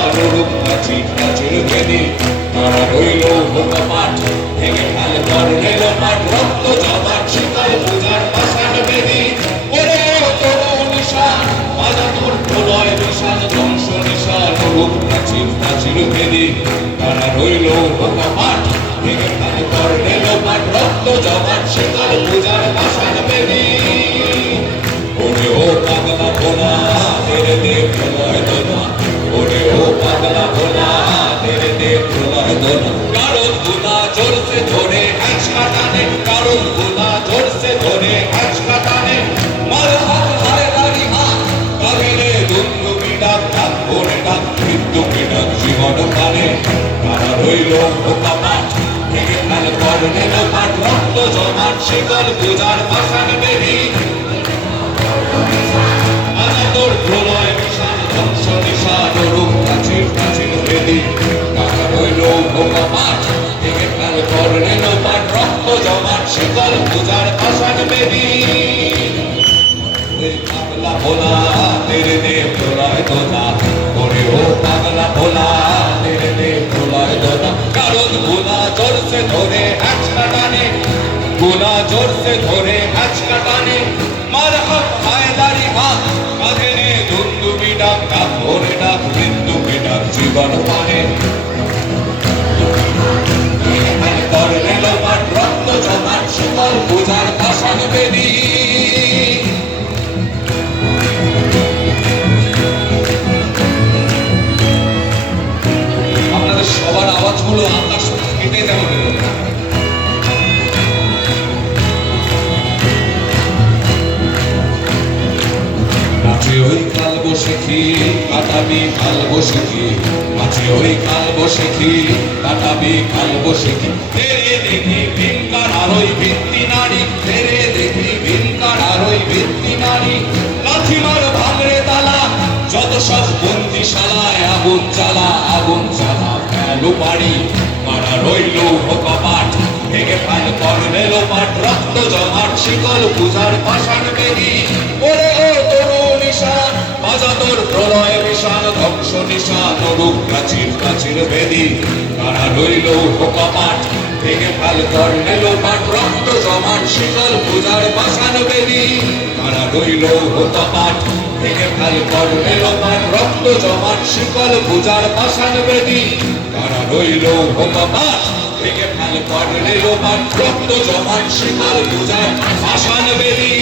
অনুরূপ প্রাচীর প্রাচীর ভেদি তারা রইল কপাট ভেঙে ফেল কর রেল পাট রক্ত জমাট শীতল পূজার পাষাণ বেদি ওরে তরু নিশান বাজা তোর প্রলয় নিশান ধ্বংস নিশান অনুরূপ প্রাচীর প্রাচীর ভেদি তারা রইল কপাট ভেঙে ফেল কর রেল পাট রক্ত জমাট শীতল পূজার পাষাণ বেদি ওরে ও পাগলা ভোলা তেরে দেব প্রলয় দোলা ওরে ও পাগলা ভোলা তেরে দেব প্রলয় দোলা কারণ গুলা জোরসে ধরে আঁচকা টানে কারণ গুলা জোরসে ধরে আঁচকা টানে মার হাত হারে দাড়ি হাত কাবিরে দুন্দুবি ডাক ডাক ভোরে ডাক মৃত্যুকে ডাক জীবন কানে তারা রইল কপাট ভেঙে ফেল কর নেল পাট রক্ত জমাট শীতল পূজার পাষাণ বেদি তোর প্রলয় নিশান ধ্বংস নিশান রূপ প্রাচীর প্রাচীর ভেদি তারা রইল কপাট ভেঙে ফেল কর রেল পাট রক্ত জমাট শীতল পূজার পাষাণ বেদি ওই পাগলা ভোলা তেরে দে প্রলয় দোলা ওরে ও পাগলা ভোলা তেরে দে প্রলয় দোলা কারণ গোলা জোরসে ধরে আঁচকা টানে গোলা জোরসে ধরে আঁচকা টানে মার হাত হায় দাড়ি হাত কাঁধে দুন্দুবি ডাক ডাক ভোরে ডাক মৃত্যুকে ডাক জীবন পানে কর রেল পাট রক্ত জমাট শীতল পূজার পাষাণ বেদি আপনাদের সবার আওয়াজগুলো আপনার সাথে কেটে যেমন ওই কাল বসেছি কাটাবি কাল বসেছি মাঝে ওই কাল বসেছি কাটাবি কাল বসেছি তেরে দেখি ভিনকার আর ওই ভিত্তি নারী তেরে দেখি ভিনকার আর ওই ভিত্তি নারী লাথিমার ভাঙড়ে তালা যত সব বন্দিশালায় আগুন জ্বালা ফেলো বাড়ি মারা রইল কপাট ভেঙে ফেল কর রেল পাট রক্ত জমাট শীতল পূজার পাষাণ বেদি ওরে ও তরু নিশান বাজা তোর প্রলয় নিশান ধ্বংস নিশান রূপ প্রাচীর প্রাচীর ভেদি তারা রইল কপাট ভেঙে ফেল কর রেল পাট রক্ত জমাট শীতল পূজার পাষাণ বেদি তারা রইল কপাট ভেঙে ফেল কর রেল পাট রক্ত জমাট শীতল পূজার পাষাণ বেদি তারা রইল কপাট ভেঙে ফেল কর রেল পাট রক্ত জমাট শীতল পূজার পাষাণ বেদি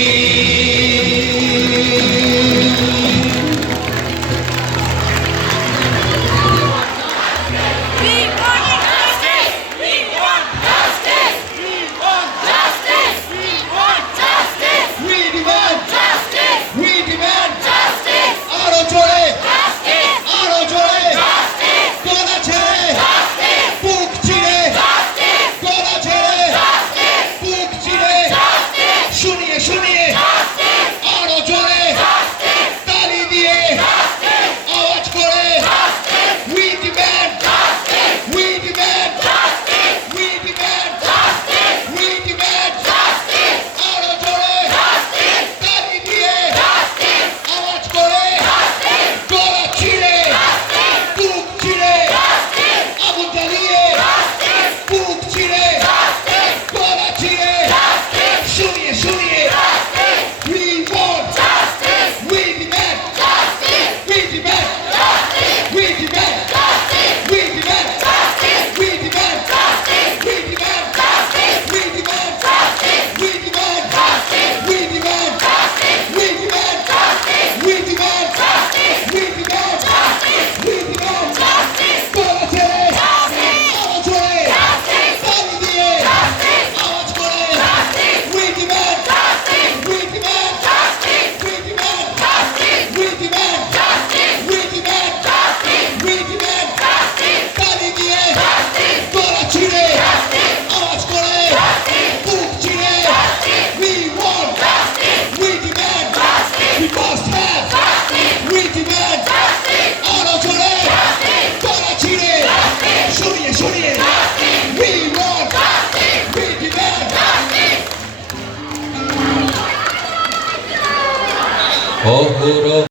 অহরহ